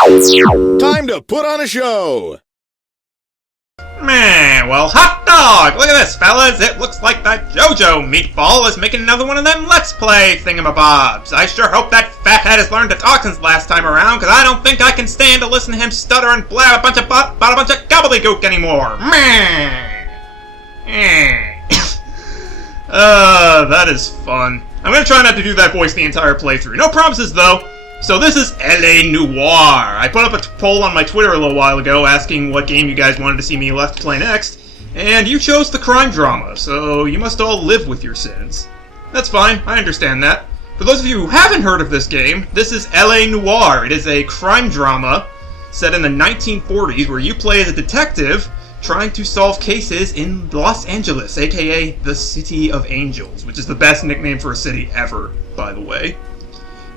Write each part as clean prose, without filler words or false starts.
Time to put on a show! Man, well, hot dog! Look at this, fellas! It looks like that Jojo meatball is making another one of them Let's Play thingamabobs. I sure hope that fathead has learned to talk since last time around, because I don't think I can stand to listen to him stutter and blab about a bunch of gobbledygook anymore. That is fun. I'm gonna try not to do that voice the entire playthrough. No promises, though. So this is L.A. Noire. I put up a poll on my Twitter a little while ago asking what game you guys wanted to see me Let's Play next, and you chose the crime drama, so you must all live with your sins. That's fine, I understand that. For those of you who haven't heard of this game, this is L.A. Noire. It is a crime drama set in the 1940s where you play as a detective trying to solve cases in Los Angeles, aka the City of Angels, which is the best nickname for a city ever, by the way.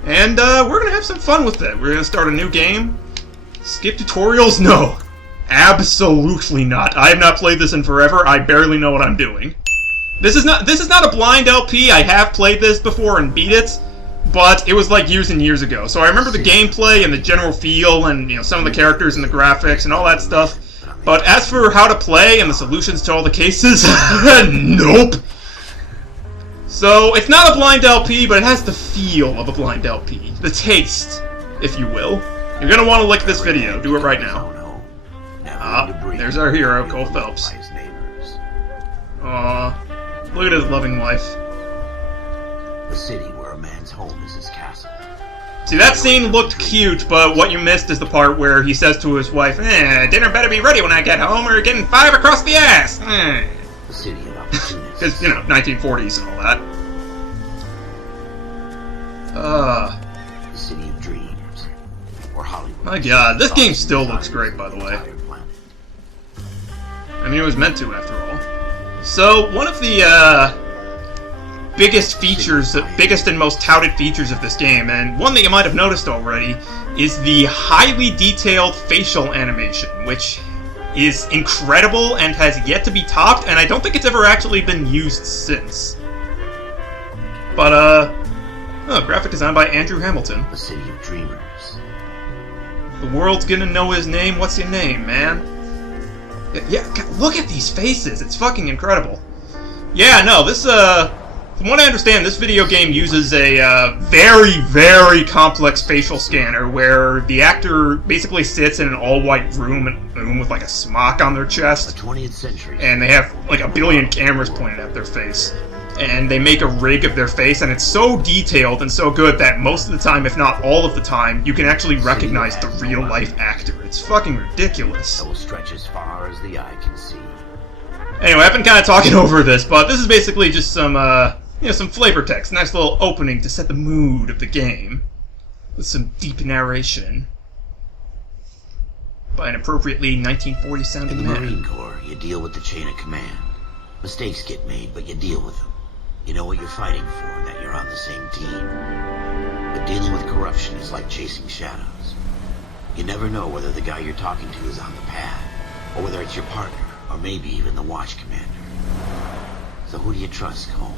And we're going to have some fun with it. We're going to start a new game. Skip tutorials? No. Absolutely not. I have not played this in forever. I barely know what I'm doing. This is not a blind LP. I have played this before and beat it, but it was like years and years ago. So I remember the gameplay and the general feel and, you know, some of the characters and the graphics and all that stuff. But as for how to play and the solutions to all the cases, nope. So, it's not a blind LP, but it has the feel of a blind LP. The taste, if you will. You're gonna want to like this video. Do it right now. There's our hero, Cole Phelps. Aww. Look at his loving wife. The city where a man's home is his castle. See, that scene looked cute, but what you missed is the part where he says to his wife, dinner better be ready when I get home or you're getting 5 across the ass. The city of opportunities. Because, you know, 1940s and all that. The city of dreams. Or Hollywood. My god, this game still looks great, by the way. I mean, it was meant to, after all. So, one of the, biggest and most touted features of this game, and one that you might have noticed already, is the highly detailed facial animation, which is incredible and has yet to be topped, and I don't think it's ever actually been used since. But, graphic design by Andrew Hamilton. The city of dreamers. The world's gonna know his name. What's your name, man? Yeah, look at these faces. It's fucking incredible. Yeah, no, this, from what I understand, this video game uses a very, very complex facial scanner where the actor basically sits in an all-white room with like a smock on their chest. The 20th century. And they have like a billion cameras pointed at their face. And they make a rig of their face, and it's so detailed and so good that most of the time, if not all of the time, you can actually recognize the real-life actor. It's fucking ridiculous. That will stretch as far as the eye can see. Anyway, I've been kind of talking over this, but this is basically just some, some flavor text. Nice little opening to set the mood of the game. With some deep narration. By an appropriately 1940-sounding man. In the Marine Corps, you deal with the chain of command. Mistakes get made, but you deal with them. You know what you're fighting for, and that you're on the same team. But dealing with corruption is like chasing shadows. You never know whether the guy you're talking to is on the pad, or whether it's your partner, or maybe even the watch commander. So who do you trust, Cole?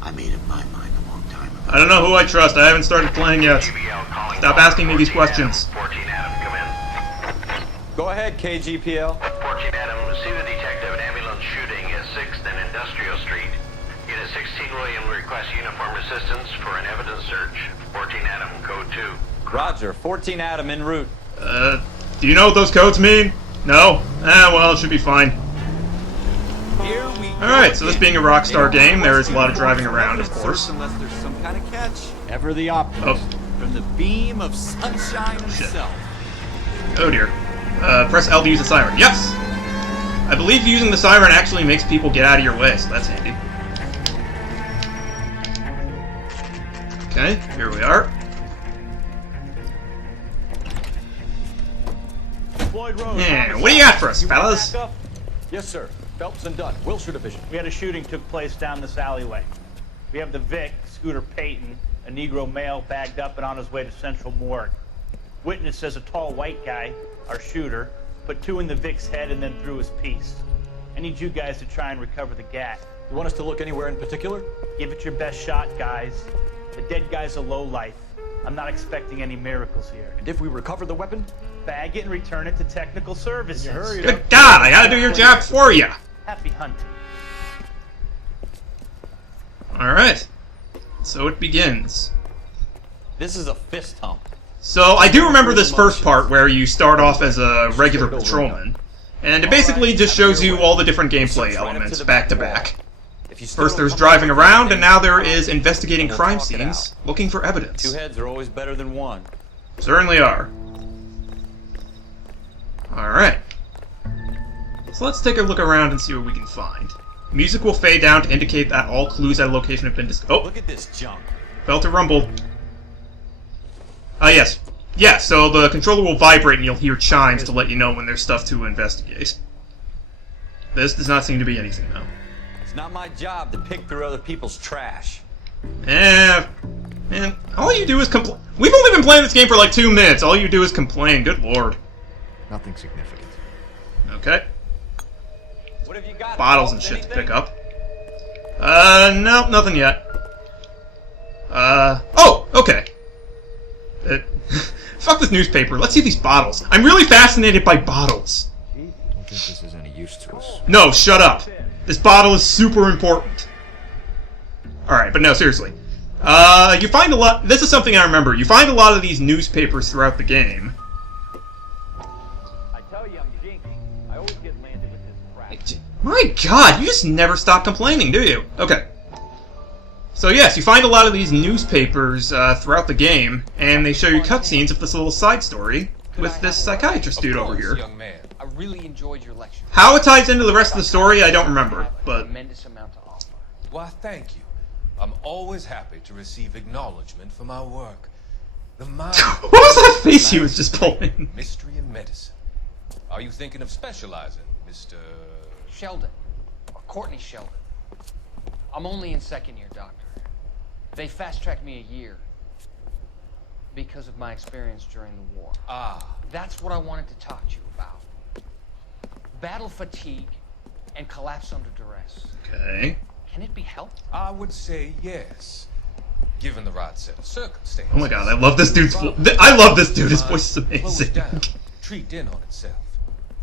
I made up my mind a long time ago. I don't know who I trust. I haven't started playing yet. Stop asking me these questions. 14 Adam, come in. Go ahead, KGPL. 14 Adam, see the detective at ambulance shooting at 6th and Industrial Street. Unit 16 William requests uniform assistance for an evidence search. 14 Adam, code 2. Roger, 14 Adam en route. Do you know what those codes mean? No? Well, it should be fine. Alright, so this being a Rockstar game, there is a lot of driving around, of course. Unless there's some kind of catch. Ever the optimist. From the beam of sunshine himself. Oh dear. Press L to use the siren. Yes! I believe using the siren actually makes people get out of your way, so that's handy. Okay, here we are. Yeah, what do you got for us, fellas? Yes, sir. Phelps and Dunn, Wilshire Division. We had a shooting took place down this alleyway. We have the Vic, Scooter Payton, a Negro male bagged up and on his way to Central Morgue. Witness says a tall white guy, our shooter, put 2 in the Vic's head and then threw his piece. I need you guys to try and recover the gat. You want us to look anywhere in particular? Give it your best shot, guys. The dead guy's a lowlife. I'm not expecting any miracles here. And if we recover the weapon? Bag it and return it to technical services. Hurry Good God, I gotta do your job for you. Happy hunting. Alright. So it begins. This is a fist hump. So I do remember this first part where you start off as a regular patrolman. And it basically just shows you all the different gameplay elements back to back. First there's driving around, and now there is investigating crime scenes, looking for evidence. Two heads are always better than one. Certainly are. Alright. So let's take a look around and see what we can find. Music will fade down to indicate that all clues at a location have been discovered. Oh! Look at this junk. Felt a rumble. Yes. Yeah, so the controller will vibrate and you'll hear chimes to let you know when there's stuff to investigate. This does not seem to be anything, though. It's not my job to pick through other people's trash. Man, all you do is complain. We've only been playing this game for like 2 minutes. All you do is complain. Good lord. Nothing significant. Okay. What have you got? Bottles and shit to pick up. No, nothing yet. Oh, okay. Fuck this newspaper. Let's see these bottles. I'm really fascinated by bottles. Don't think this is any use to us. No, shut up. This bottle is super important. Alright, but no, seriously. You find a lot... This is something I remember. You find a lot of these newspapers throughout the game. I tell you, I'm jinky. I always get landed with this crap. My god, you just never stop complaining, do you? Okay. So yes, you find a lot of these newspapers throughout the game, and they show you cutscenes of this little side story with this psychiatrist dude over here. Young man. I really enjoyed your lecture. How it ties into the rest of the story, I don't remember, but... Tremendous amount to offer. Why, thank you. I'm always happy to receive acknowledgement for my work. The mind... What was that face he was just pulling? Mystery and medicine. Are you thinking of specializing, Mr... Sheldon. Or Courtney Sheldon. I'm only in second year, Doctor. They fast-tracked me a year because of my experience during the war. Ah. That's what I wanted to talk to you about. Battle fatigue and collapse under duress. Okay. Can it be helped? I would say yes. Given the right set of circumstances. Oh my god, I love this dude's voice. I love this dude, his voice is Close amazing. down, treat in on itself.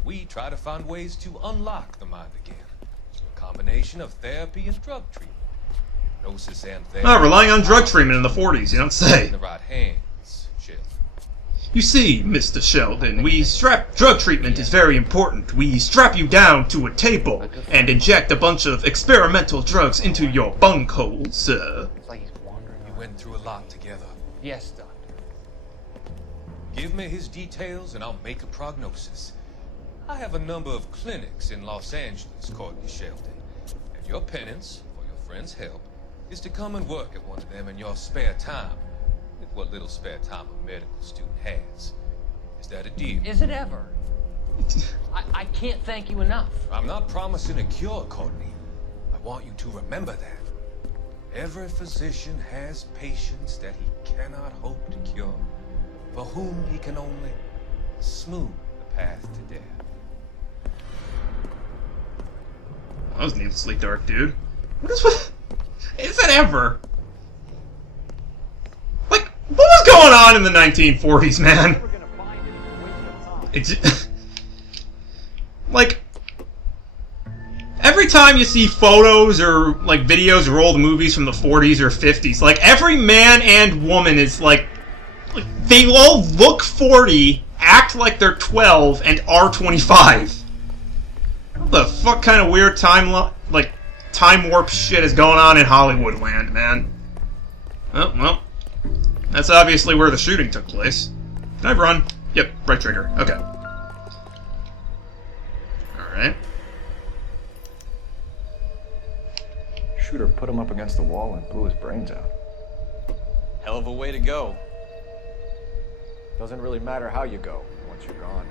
We try to find ways to unlock the mind again. Through a combination of therapy and drug treatment. Hypnosis and therapy. Oh, relying on drug treatment in the 40s, you don't say. In the right hands, Sheldon. You see, Mr. Sheldon, drug treatment is very important. We strap you down to a table and inject a bunch of experimental drugs into your bunghole, sir. It's like he's wandering We around. went through a lot together. Yes, Doctor. Give me his details and I'll make a prognosis. I have a number of clinics in Los Angeles, Courtney Sheldon. And your penance, for your friend's help, is to come and work at one of them in your spare time. With what little spare time a medical student has. Is that a deal? Is it ever? I can't thank you enough. I'm not promising a cure, Courtney. I want you to remember that. Every physician has patients that he cannot hope to cure, for whom he can only smooth the path to death. That was needlessly dark, dude. What is that ever? Like, what was going on in the 1940s, man? It's like every time you see photos or like videos or old movies from the 40s or 50s, like every man and woman is like they all look 40, act like they're 12, and are 25. What the fuck kind of weird time warp shit is going on in Hollywood land, man? Oh, well, that's obviously where the shooting took place. Can I run? Yep, right trigger. Okay. Alright. Shooter put him up against the wall and blew his brains out. Hell of a way to go. Doesn't really matter how you go once you're gone.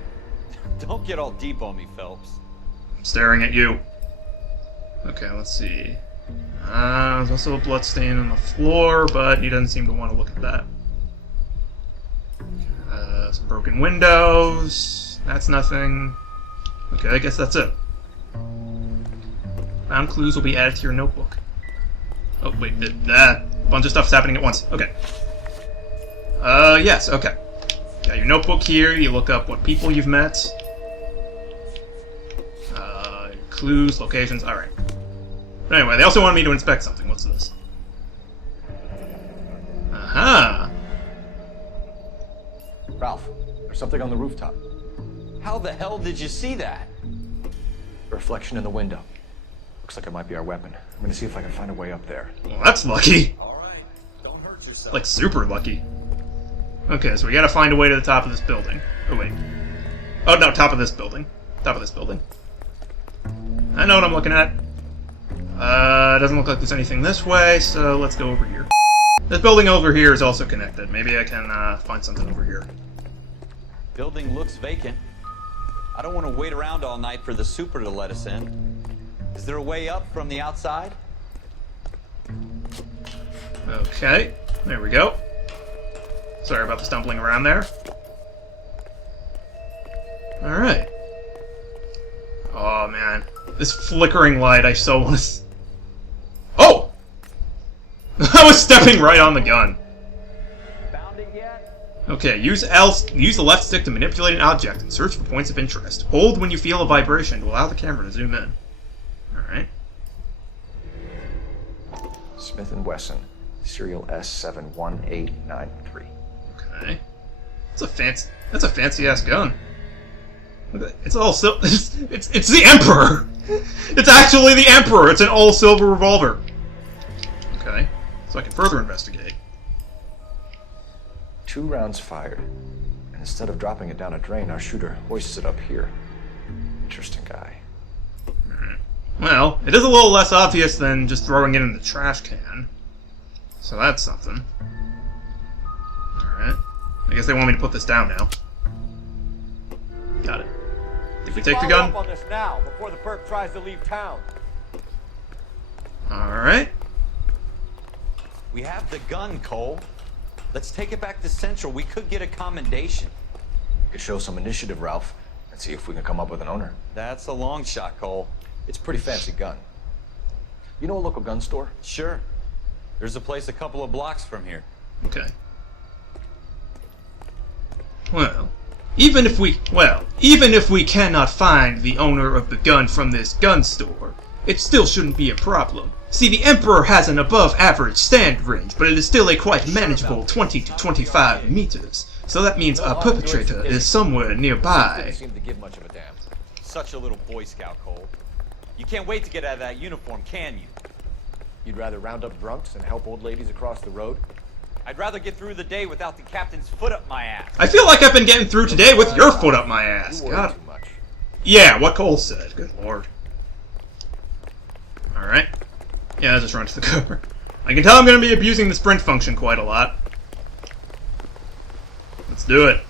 Don't get all deep on me, Phelps. I'm staring at you. Okay, let's see. There's also a blood stain on the floor, but he doesn't seem to want to look at that. Some broken windows. That's nothing. Okay, I guess that's it. Found clues will be added to your notebook. Oh, wait, that bunch of stuff's happening at once. Okay. Yes, okay. Got your notebook here, you look up what people you've met. Clues, locations, alright. But anyway, they also wanted me to inspect something. What's this? Aha! Ralph, there's something on the rooftop. How the hell did you see that? A reflection in the window. Looks like it might be our weapon. I'm gonna see if I can find a way up there. Well, that's lucky. Alright, don't hurt yourself. Like, super lucky. Okay, so we gotta find a way to the top of this building. Oh, wait. Oh, no, top of this building. Top of this building. I know what I'm looking at. Doesn't look like there's anything this way, so let's go over here. This building over here is also connected. Maybe I can find something over here. Building looks vacant. I don't want to wait around all night for the super to let us in. Is there a way up from the outside? Okay, there we go. Sorry about the stumbling around there. Alright. Oh, man. This flickering light, I so want to... Oh! I was stepping right on the gun. Found it yet? Okay, use the left stick to manipulate an object and search for points of interest. Hold when you feel a vibration to allow the camera to zoom in. Alright. Smith & Wesson, serial S71893. Okay. That's a fancy-ass gun. It's all it's the Emperor! It's actually the Emperor! It's an all-silver revolver. Okay, so I can further investigate. 2 rounds fired. And instead of dropping it down a drain, our shooter hoists it up here. Interesting guy. Well, it is a little less obvious than just throwing it in the trash can. So that's something. Alright. I guess they want me to put this down now. Got it. Did we take the gun? Follow up on this now, before the perp tries to leave town. Alright. We have the gun, Cole. Let's take it back to Central. We could get a commendation. We could show some initiative, Ralph, and see if we can come up with an owner. That's a long shot, Cole. It's a pretty fancy gun. You know a local gun store? Sure. There's a place a couple of blocks from here. Okay. Well, even if we cannot find the owner of the gun from this gun store, it still shouldn't be a problem. See, the Emperor has an above-average stand range, but it is still a quite manageable 20 to 25 meters. So that means our perpetrator is somewhere nearby. Didn't seem to give much of a damn. Such a little Boy Scout, Cole. You can't wait to get out of that uniform, can you? You'd rather round up drunks and help old ladies across the road? I'd rather get through the day without the captain's foot up my ass. I feel like I've been getting through today with your foot up my ass. You worry God. too much. Yeah, what Cole said. Good lord. Alright. Yeah, I'll just run to the car. I can tell I'm going to be abusing the sprint function quite a lot. Let's do it.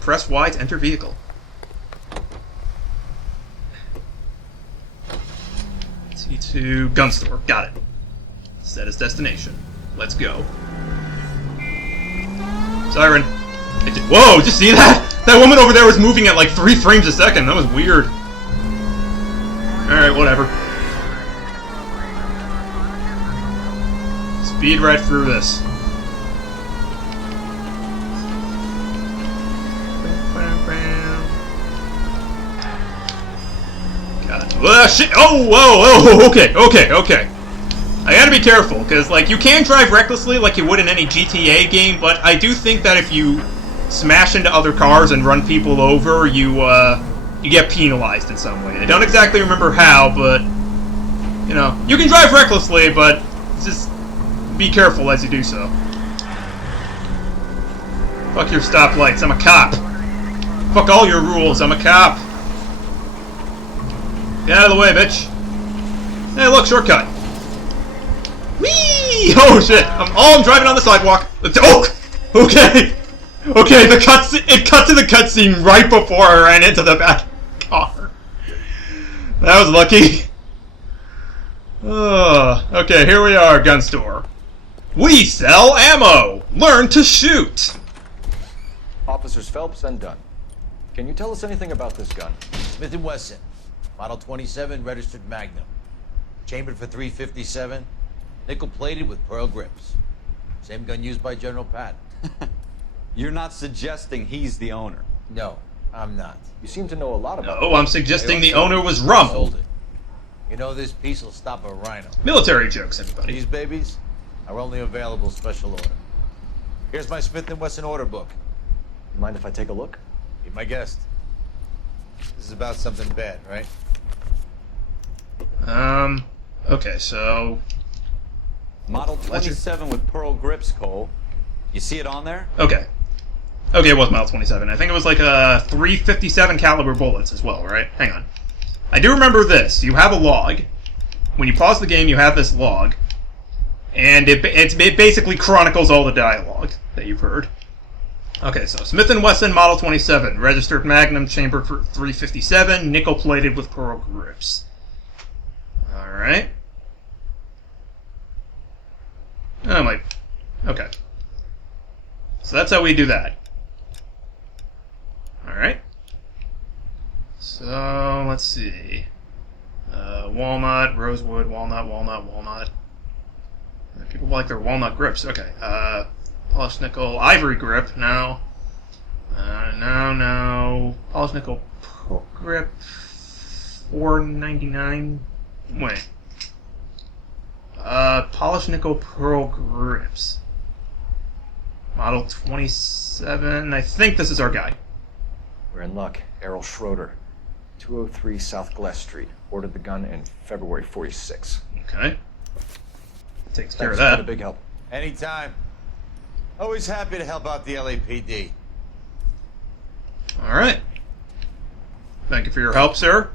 Press Y to enter vehicle. T2 gun store. Got it. Set as destination. Let's go. Siren. Whoa, did you see that? That woman over there was moving at like 3 frames a second. That was weird. Alright, whatever. Speed right through this. Got it. Shit! Oh, whoa, whoa, okay. I gotta be careful, because, like, you can drive recklessly like you would in any GTA game, but I do think that if you smash into other cars and run people over, you get penalized in some way. I don't exactly remember how, but, you know, you can drive recklessly, but just be careful as you do so. Fuck your stoplights, I'm a cop. Fuck all your rules, I'm a cop. Get out of the way, bitch. Hey, look, shortcut. Whee! Oh shit! I'm driving on the sidewalk. Oh, okay. Okay, it cut to the cutscene right before I ran into the back car. That was lucky. Okay, here we are, gun store. We sell ammo. Learn to shoot. Officers Phelps and Dunn. Can you tell us anything about this gun? Smith & Wesson, Model 27, registered Magnum. Chambered for .357, nickel-plated with pearl grips. Same gun used by General Patton. You're not suggesting he's the owner. No, I'm not. You seem to know a lot about No, I'm suggesting the owner was Sold Rummel. it. You know this piece will stop a rhino. Military jokes, everybody. These babies are only available special order. Here's my Smith & Wesson order book. You mind if I take a look? Be my guest. This is about something bad, right? Okay, so... Model 27 with pearl grips, Cole. You see it on there? Okay. Okay, it was Model 27. I think it was like a 357 caliber bullets as well, right? Hang on. I do remember this. You have a log. When you pause the game, you have this log. And it basically chronicles all the dialogue that you've heard. Okay, so Smith & Wesson Model 27, registered Magnum chamber 357, nickel-plated with pearl grips. Alright. Oh my... Okay. So that's how we do that. Alright. So, let's see. Walnut, rosewood, walnut, walnut, walnut. People like their walnut grips. Okay. Polished nickel, ivory grip. No. No. Polished nickel pearl grip. $4.99. Wait. Polished nickel pearl grips. Model 27. I think this is our guy. We're in luck. Errol Schroeder, 203 South Glass Street. Ordered the gun in February '46. Okay. Takes care of Thanks, that. been a big help. Anytime. Always happy to help out the LAPD. Alright. Thank you for your help, sir.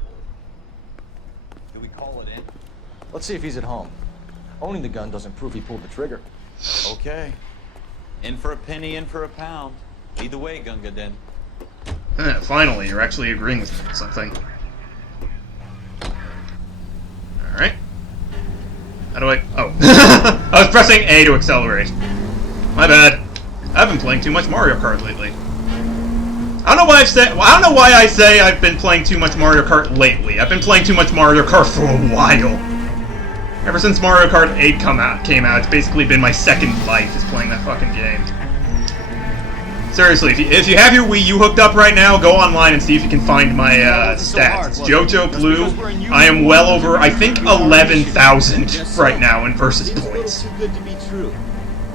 Do we call it in? Let's see if he's at home. Owning the gun doesn't prove he pulled the trigger. Okay. In for a penny, in for a pound. Either way, Gunga Din. Finally, you're actually agreeing with me on something. Alright. How do I... Oh. I was pressing A to accelerate. My bad. I've been playing too much Mario Kart lately. I don't know why I say I've been playing too much Mario Kart lately. I've been playing too much Mario Kart for a while. Ever since Mario Kart 8 came out, it's basically been my second life is playing that fucking game. Seriously, if you have your Wii U hooked up right now, go online and see if you can find my stats. It's Jojo Blue. I am well over, I think, 11,000 right now in versus points. Too good to be true.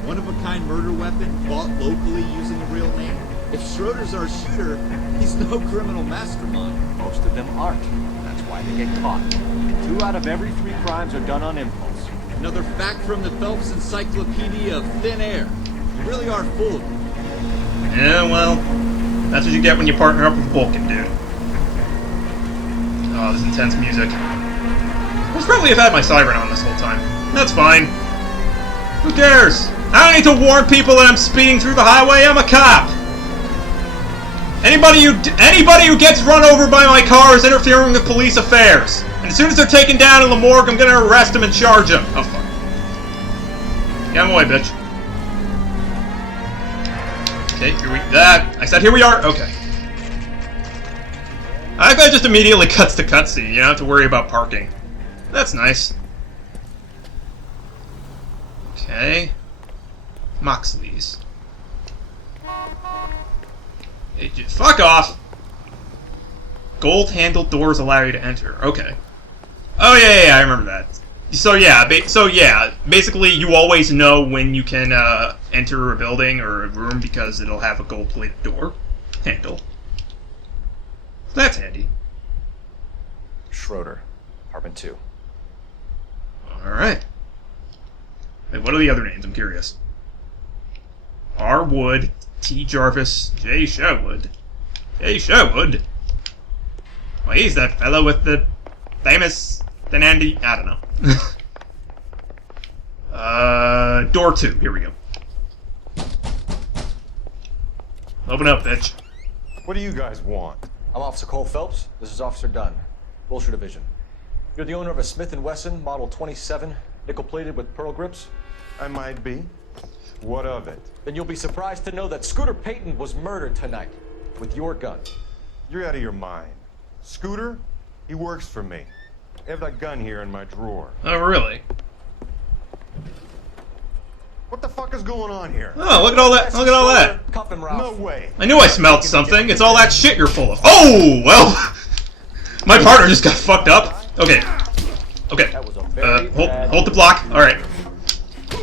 One-of-a-kind murder weapon bought locally using a real name. If Schroeder's our shooter, he's no criminal mastermind. Most of them aren't. That's why they get caught. 2 out of every 3 crimes are done on impulse. Another fact from the Phelps Encyclopedia of Thin Air. You really are full of it. Yeah, well, that's what you get when you partner up with Vulcan, dude. Oh, this intense music. I should probably have had my siren on this whole time. That's fine. Who cares? I don't need to warn people that I'm speeding through the highway. I'm a cop. Anybody who gets run over by my car is interfering with police affairs. And as soon as they're taken down in the morgue, I'm gonna arrest them and charge them. Oh, fuck. Get away, bitch. Okay, I said here we are. Okay. I think that just immediately cuts to cutscene. You don't have to worry about parking. That's nice. Okay. Moxley's. Hey, fuck off! Gold-handled doors allow you to enter. Okay. Oh, yeah, I remember that. So yeah, basically you always know when you can enter a building or a room because it'll have a gold-plated door handle. That's handy. Schroeder, apartment 2. Alright. Wait, what are the other names? I'm curious. R. Wood, T. Jarvis, J. Sherwood. J. Sherwood? Well, he's that fellow with the famous Andy. I don't know. Door 2. Here we go. Open up, bitch. What do you guys want? I'm Officer Cole Phelps. This is Officer Dunn, Wilshire Division. You're the owner of a Smith & Wesson Model 27, nickel-plated with pearl grips? I might be. What of it? Then you'll be surprised to know that Scooter Payton was murdered tonight with your gun. You're out of your mind. Scooter? He works for me. I have that gun here in my drawer. Oh, really? What the fuck is going on here? Oh, look at all that. Look at all that. Cuff him, Ralph. No way. I knew I smelled something. It's all that shit you're full of. Oh, well. My partner just got fucked up. Okay. Okay. That was a very Hold the block. Alright.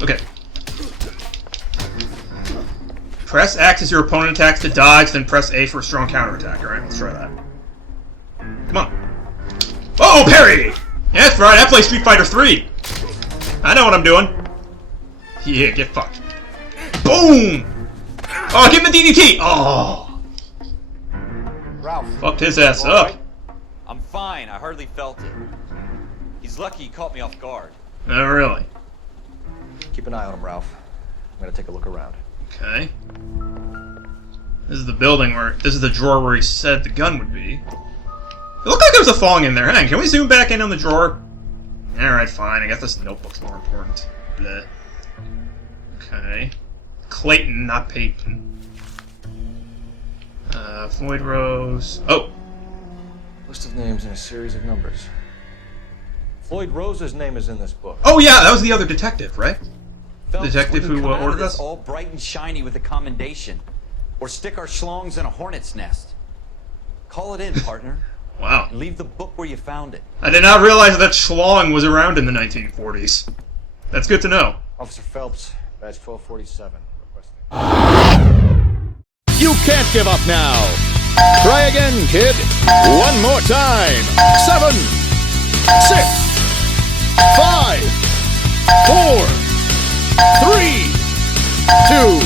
Okay. Press X as your opponent attacks to dodge, then press A for a strong counterattack. Alright, let's try that. Come on. Oh, parry! Yeah, that's right. I play Street Fighter 3. I know what I'm doing. Yeah, get fucked. Boom! Oh, give him the DDT! Oh! Ralph. Fucked his ass up. Right? I'm fine. I hardly felt it. He's lucky he caught me off guard. Oh, really? Keep an eye on him, Ralph. I'm gonna take a look around. Okay. This is the building where... This is the drawer where he said the gun would be. It looked like there was a thong in there. Hang on, can we zoom back in on the drawer? Alright, fine. I guess this notebook's more important. Bleh. Okay. Clayton, not Peyton. Floyd Rose... Oh! List of names and a series of numbers. Floyd Rose's name is in this book. Oh yeah, that was the other detective, right? Phelps, Detective we can who come out of ordered this us? all bright and shiny with a commendation. Or stick our schlongs in a hornet's nest. Call it in, partner. Wow. And leave the book where you found it. I did not realize that schlong was around in the 1940s. That's good to know. Officer Phelps, badge 1247. You can't give up now. Try again, kid. One more time. 7, 6, 5, 4, 3, 2,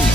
1.